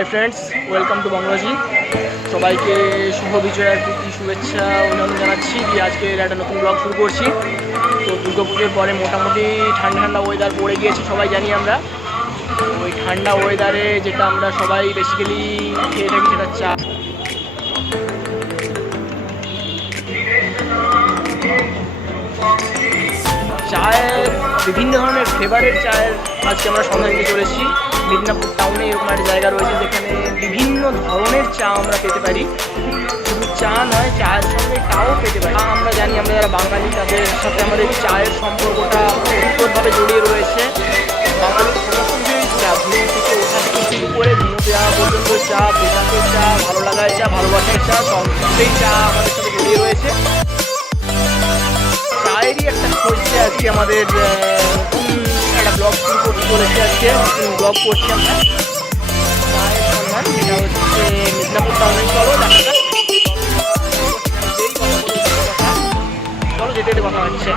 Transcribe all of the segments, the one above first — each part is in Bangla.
High friends, welcome to Banglaji. সবাইকে শুভ বিজয়ার প্রীতি শুভেচ্ছা অভিনন্দন জানাচ্ছি। দিয়ে আজকের একটা নতুন ব্লগ শুরু করছি। তো দুর্গাপুজোর পরে মোটামুটি ঠান্ডা ঠান্ডা ওয়েদার পড়ে গিয়েছে, সবাই জানি আমরা। ওই ঠান্ডা ওয়েদারে যেটা আমরা সবাই বেসিক্যালি খেয়ে থাকি সেটা চা। চায়ের বিভিন্ন ধরনের ফ্লেভারের চায়ের আজকে আমরা সন্ধান দিতে চলেছি। মেদিনীপুর টাউনে এরকম একটা জায়গা রয়েছে যেখানে বিভিন্ন ধরনের চা আমরা পেতে পারি। শুধু চা নয়, চায়ের সঙ্গে টাও পেতে পারি। আমরা জানি, আমরা যারা বাঙালি তাদের সাথে আমাদের চায়ের সম্পর্কটা ওতপ্রোতভাবে জড়িয়ে রয়েছে। বাঙালির সমস্ত কিছুই চা, ঘুম থেকে ওঠা থেকে শুরু করে ঘুমোতে যাওয়া পর্যন্ত চা, বেদান্তের চা, ভালো লাগার চা, ভালোবাসার চা, সেই চা আমাদের সাথে জড়িয়ে রয়েছে। চায়েরই একটা খোঁজে আজকে আমাদের নতুন একটা ব্লগ শুরু করতে চলেছে। আজকে নতুন ব্লগ করছি আমরা চায়ের সন্ধান, যেটা হচ্ছে মেদিনীপুর টাউনে। চলো দেখা যাক, চলো যেতে যেতে কথা হচ্ছে।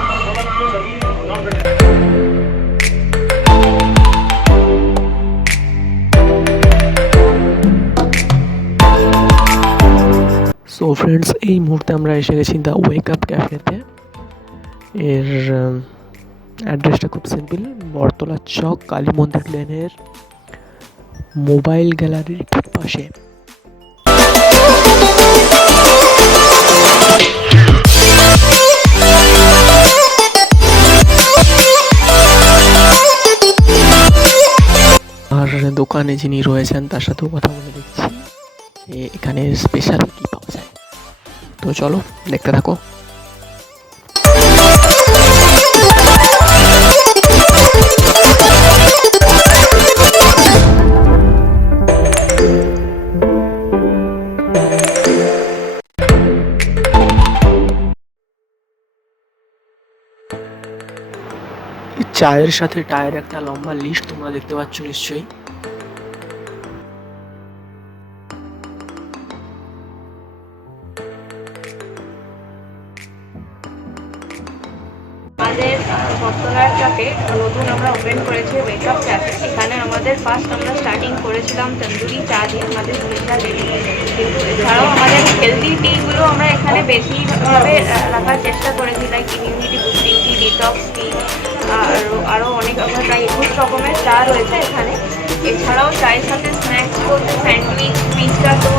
সো ফ্রেন্ডস, এই মুহূর্তে আমরা এসে গেছি দ্য ওয়েক আপ ক্যাফেতে। এর অ্যাড্রেসটা খুব সিম্পল, বরতলা চক, কালী মন্দির লেনের মোবাইল গ্যালারির ঠিক পাশে। আর দোকানে যিনি রয়েছেন তার সাথেও কথা বলে দেখছি এখানে স্পেশাল কী পাওয়া যায়। তো চলো দেখতে থাকো। চায়ের সাথে টায়ের একটা লম্বা লিস্ট তোমরা দেখতে পাচ্ছ নিশ্চয়ই। আমাদের বটতলার চকে নতুন আমরা ওপেন করেছি ওয়েক আপ ক্যাফে। এখানে আমাদের ফার্স্ট আমরা স্টার্টিং করেছিলাম তন্দুরি চা দিয়ে, আমাদের স্পেশাল। কিন্তু এছাড়াও আমাদের হেলদি টিগুলো আমরা এখানে বেশিভাবে রাখার চেষ্টা করেছি, লাইক ইমিউনিটি বুস্টিং টি, ডিটক্স টি, আরও অনেক আমরা প্রায় 21 রকমের চা রয়েছে এখানে। এছাড়াও চায়ের সাথে স্ন্যাক্স বলতে স্যান্ডউইচ, পিৎজা টো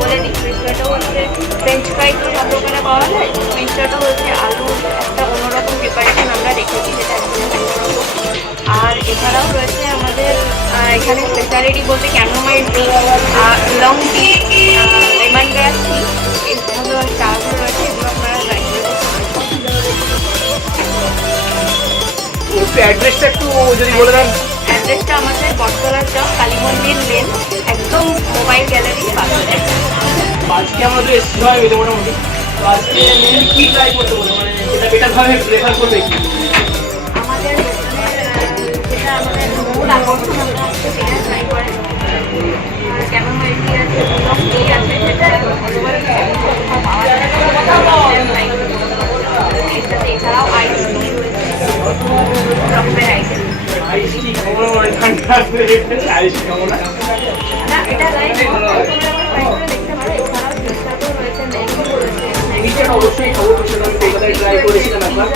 বলে দিই। পিৎজাটো হচ্ছে ফ্রেঞ্চ ফ্রাই তো সব দোকানে পাওয়া যায়। পিৎজাটো হচ্ছে আলু একটা অন্যরকম প্রিপারেশন আমরা রেখেছি, যেটা একদম অন্যরকম। আর এছাড়াও রয়েছে আমাদের এখানে স্পেশালিটি বলতে ক্যামোমাইল টি, লং টি, লেমন গ্রাস টি, এই সমস্ত চাগুলো রয়েছে, এগুলো আপনারা ট্রাই করে অ্যাড্রেসটা একটু যদি বলে দেন। অ্যাড্রেসটা আমাদের বটতলা চক, কালী মন্দির লেন, একদম মোবাইল গ্যালারির পাশে। আজকে আমাদের এসছি হয় মোটামুটি। তো আজকে মেনলি কী ট্রাই করতে বলবো, মানে যেটা বেটারভাবে প্রেফার করবে কি? আমাদের যেটা আমাদের মূল আকর্ষণ, আমরা আজকে সেটা ট্রাই করে কেমন টি আছে, লং টি আছে, যেটা পাওয়া যায়। এর সাথে এছাড়াও আইস টি রয়েছে, রকমের আইটেম। আইসটি খাবো না, আইসটি খাবো না, না এটা লাইক দেখতে পারো। এছাড়াও পিৎজাটো রয়েছে, ম্যাঙ্গো রয়েছে। পিৎজা অবশ্যই খাবো, পিৎজা আমি কলকাতায় ট্রাই করেছিলাম একবার।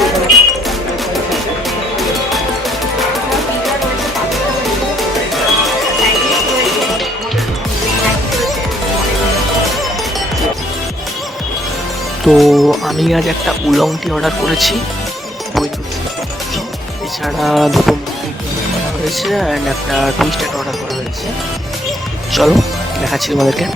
তো আমি আজ একটা উলং টি অর্ডার করেছি, এছাড়া দুটো করা হয়েছে অ্যান্ড একটা টুইস্টেড অর্ডার করা হয়েছে। চলো দেখাচ্ছি তোমাদেরকে।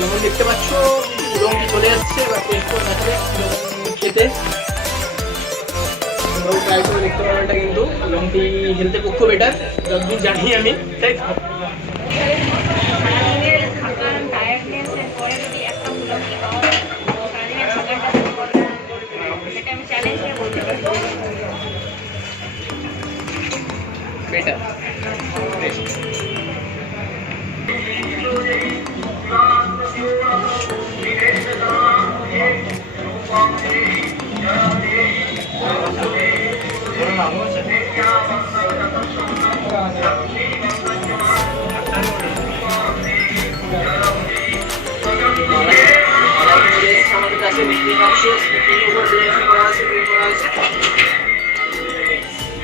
যেমন দেখতে পাচ্ছ উলংটি চলে আসছে, এবার টেস্ট করে খেতে ট্রাই করে দেখতে পারো। এটা কিন্তু উলংটি হেলথের পক্ষে বেটার, যতদূর জানি আমি, তাই তো। সেটা আমি চ্যালেঞ্জ নিয়ে বলতে পারি।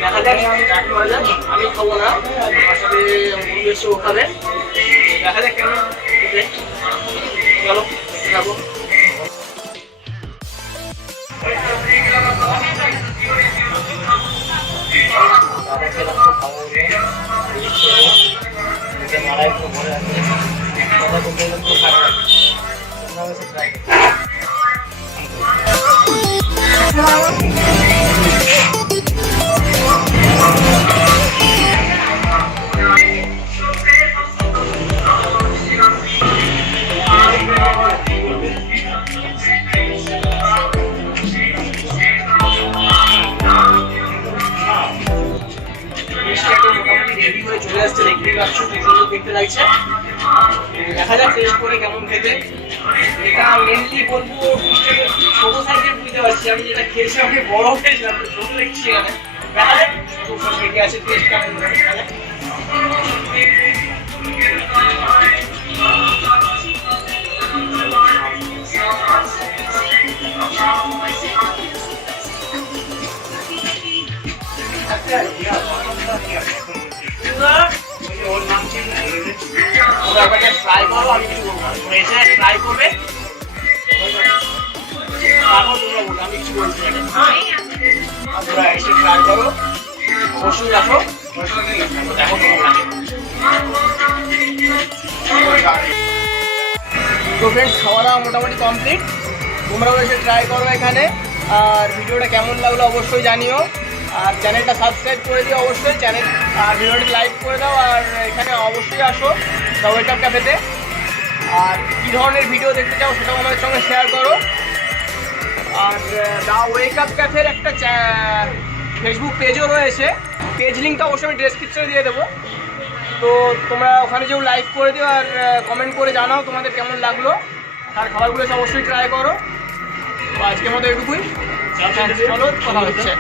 দেখা যাক আমি খাবো না, আমার সাথে বন্ধু এসে ও খাবে। দেখা যাক কেন চলো যাবো। চলে আসছে, দেখতে পাচ্ছ সুন্দর দেখতে লাগছে। দেখা যাক টেস্ট করে কেমন খেতে। এটা মেনলি বলবো ছোট সাইজের বুঝতে পারছি, আমি যেটা খেয়েছিলাম আমি বড় খেয়েছিলাম, ছোট দেখছি এখানে। দেখা যাক ছোট থেকে আছে টেস্ট কেমন দেখা যাক। ট্রাই করো, আমি কিছু বলবো না, এসে ট্রাই করবে তারপর তোমরা বলো, আমি কিছু বলছি না। তোমরা এসে ট্রাই করো, অবশ্যই রাখো, দেখো কেমন লাগে। তো ফ্রেন্ডস, খাওয়া দাওয়া মোটামুটি কমপ্লিট। তোমরাও এসে ট্রাই করো এখানে। আর ভিডিওটা কেমন লাগলো অবশ্যই জানিও, আর চ্যানেলটা সাবস্ক্রাইব করে দিও অবশ্যই চ্যানেল, আর ভিডিওটি লাইক করে দাও। আর এখানে অবশ্যই আসো দ্য ওয়েক আপ ক্যাফেতে। আর কী ধরনের ভিডিও দেখতে চাও সেটাও আমাদের সঙ্গে শেয়ার করো। আর দ্য ওয়েক আপ ক্যাফের একটা ফেসবুক পেজও রয়েছে, পেজ লিঙ্কটা অবশ্যই আমি ডেসক্রিপশনে দিয়ে দেবো। তো তোমরা ওখানে যেও লাইক করে দিও আর কমেন্ট করে জানাও তোমাদের কেমন লাগলো। আর খাবারগুলো অবশ্যই ট্রাই করো। তো আজকের মতো এটুকুই, চলো কথা হচ্ছে।